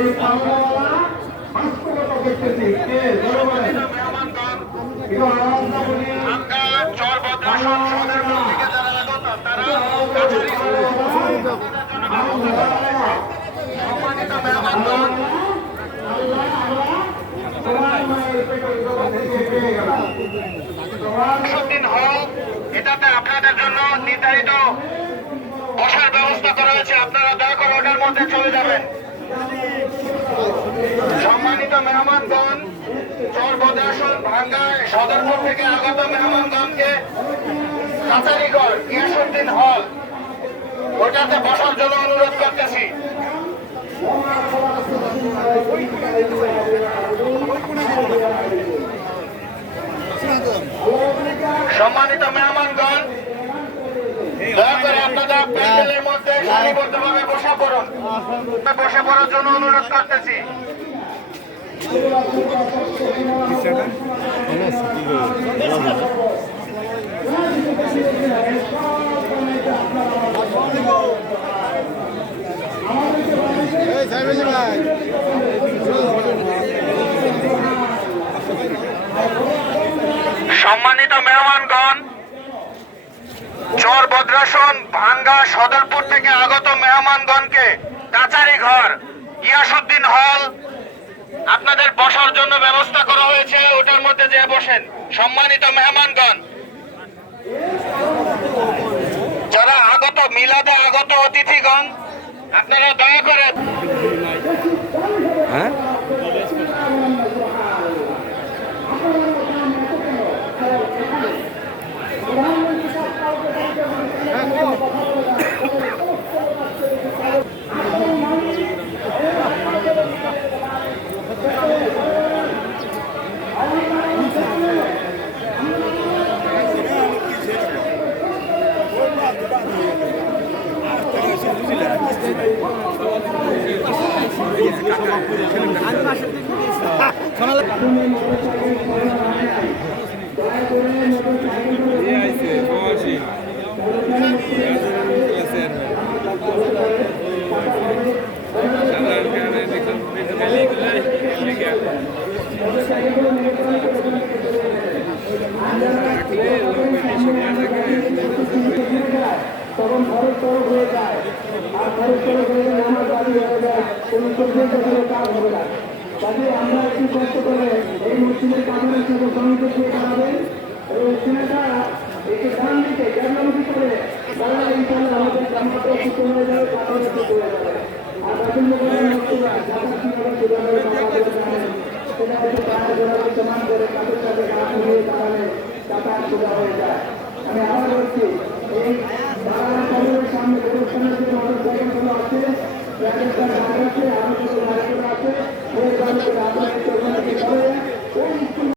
এই পাওয়ালা বাস্তবতা দেখতেছি কে জোরে বলেন একটু আওয়াজ না বলি চর বদ্রাসন সদরপুর থেকে যারা আগত তারা কাছারি সম্মানিত মেহমানগণ দিন হল এটাতে আপনাদের জন্য নির্ধারিত বসার ব্যবস্থা করা হয়েছে। আপনারা দয়া করে ওটার মধ্যে চলে যাবেন। সম্মানিত মেহমানগণ, চর বদ্রাসন ভাঙ্গায় সদরপুর থেকে আগত মেহমানগণকে কাছারিগড় গিয়াসউদ্দিন হল ওটাতে বসার জন্য অনুরোধ করতেছি। সম্মানিত মেহমানগণ, দয়া করে আপনারা প্যান্ডেলের মধ্যে সারিবদ্ধভাবে বসে পড়ুন। বসে পড়ার জন্য অনুরোধ করতেছি। সম্মানিত মেহমানগণ, চর বদ্রাসন ভাঙ্গা সদরপুর থেকে আগত মেহমানগণকে কাছারিঘর গিয়াসউদ্দিন হল আপনাদের বসার জন্য ব্যবস্থা করা হয়েছে, ওটার মধ্যে যে বসেন। সম্মানিত মেহমানগণ, যারা আগত মিলাদে আগত অতিথিগণ, আপনারা দয়া করে তখন ঘরের তরফ হয়ে যায়, আর ঘরের তরফ হয়ে গেলে আমার বাড়ি হয়ে যায়, কোনো চব্বিশ বছরের কাজ হবে না। তাতে আমরা একটু কষ্ট করে এই মসজিদের কাজের সাথে জমিতে দিয়ে দাঁড়াবেন এবং ছেলেটা একটু ডান দিকে জানামুখী করে তারা ইনশাল্লাহ আমাদের জামাতে সুস্থ হয়ে যাবে, কাপড়ে সুস্থ হয়ে যাবে। আর বাকি লোকের মসজিদরা যারা কীভাবে সেভাবে জানেন সেটা হয়তো পায়ে জোড়াকে সমান করে কাপের সাথে গা মিলিয়ে দাঁড়ালে যাতায়াত সোজা হয়ে যায়। আমি আবার বলছি, এই বাংলা কলেজের সামনে প্রদর্শনের যে মোটরসাইকেলগুলো আছে, একটা আছে, আরো কিছু গাড়িগুলো আছে, ওই গাড়িগুলো আপনার